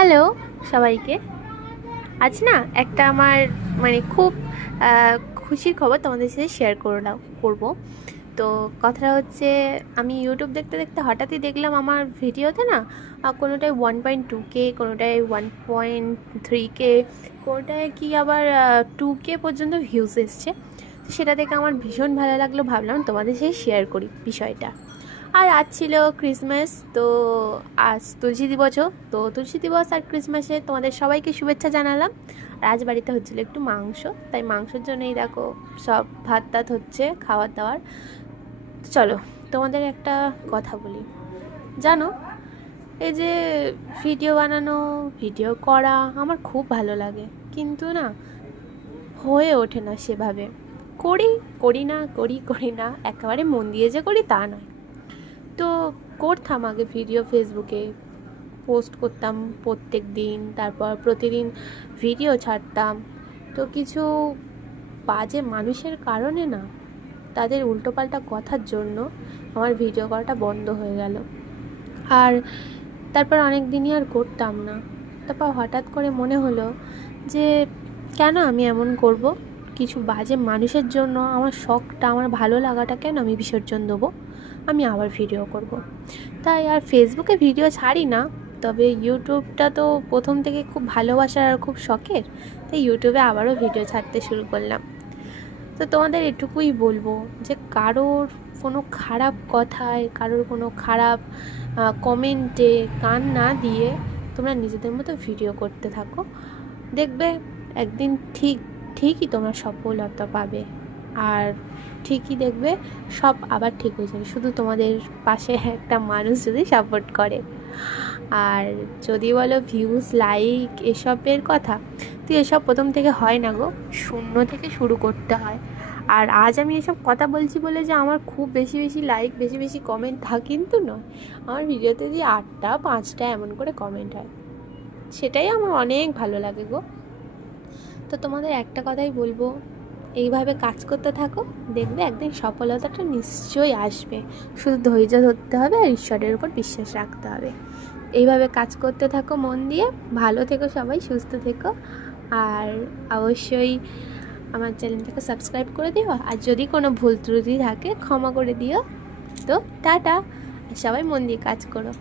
Hello সবাইকে। আজ না একটা আমার খুব খুশির খবর তোমাদের সাথে শেয়ার করব। তো কথাটা হচ্ছে, আমি ইউটিউব দেখতে দেখতে হঠাৎই দেখলাম আমার ভিডিওতে না কোনোটায় 1.2K, কোনোটায় 1.3K, কোনোটায় কি আবার 2K পর্যন্ত ভিউজ এসছে। সেটা দেখে আমার ভীষণ ভালো লাগলো, ভাবলাম তোমাদের সাথে শেয়ার করি বিষয়টা। আর আজ ছিল ক্রিসমাস, তো আজ তুলসী দিবসও, তো তুলসী দিবস আর ক্রিসমাসে তোমাদের সবাইকে শুভেচ্ছা জানালাম। আর আজ বাড়িতে হচ্ছিলো একটু মাংস, তাই মাংসের জন্যই দেখো সব ভাত টাত হচ্ছে, খাবার দাবার। চলো তোমাদের একটা কথা বলি। জানো, এই যে ভিডিও বানানো, ভিডিও করা আমার খুব ভালো লাগে, কিন্তু না হয়ে ওঠে না সেভাবে। করি করি না, একেবারে মন দিয়ে যে করি তা নয়। তো করতাম আগে ভিডিও, ফেসবুকে পোস্ট করতাম প্রত্যেক দিন, তারপর প্রতিদিন ভিডিও ছাড়তাম। তো কিছু বাজে মানুষের কারণে না, তাদের উল্টোপাল্টা কথার জন্য আমার ভিডিও করাটা বন্ধ হয়ে গেল। আর তারপর অনেক দিনই আর করতাম না। তারপর হঠাৎ করে মনে হলো যে কেন আমি এমন করব, কিছু বাজে মানুষের জন্য আমার শখটা, আমার ভালো লাগাটা কেন আমি বিসর্জন দেবো। আমি আবার ভিডিও করব। তাই আর ফেসবুকে ভিডিও ছাড়ি না, তবে ইউটিউবটা তো প্রথম থেকে খুব ভালোবাসার আর খুব শখের, তাই ইউটিউবে আবারও ভিডিও ছাড়তে শুরু করলাম। তো তোমাদের এটুকুই বলবো যে কারোর কোনো খারাপ কথায়, কারোর কোনো খারাপ কমেন্টে কান না দিয়ে তোমরা নিজেদের মতো ভিডিও করতে থাকো। দেখবে একদিন ঠিকই তোমরা সফলতা পাবে। আর ঠিকই দেখবে সব আবার ঠিক হয়ে যাবে, শুধু তোমাদের পাশে একটা মানুষ যদি সাপোর্ট করে। আর যদি বলো ভিউজ, লাইক এসবের কথা, তো এসব প্রথম থেকে হয় না গো, শূন্য থেকে শুরু করতে হয়। আর আজ আমি এসব কথা বলছি বলে যে আমার খুব বেশি বেশি লাইক, বেশি বেশি কমেন্ট, তা কিন্তু নয়। আমার ভিডিওতে যে 8টা 5টা এমন করে কমেন্ট হয়, সেটাই আমার অনেক ভালো লাগে গো। তো তোমাদের একটা কথাই বলবো, এইভাবে কাজ করতে থাকো, দেখবে একদিন সফলতাটা নিশ্চয়ই আসবে। শুধু ধৈর্য ধরতে হবে আর ঈশ্বরের উপর বিশ্বাস রাখতে হবে। এইভাবে কাজ করতে থাকো মন দিয়ে। ভালো থেকো সবাই, সুস্থ থেকো। আর অবশ্যই আমার চ্যানেলটাকে সাবস্ক্রাইব করে দিও, আর যদি কোনো ভুল ত্রুটি থাকে ক্ষমা করে দিও। তো টাটা, সবাই মন দিয়ে কাজ করো।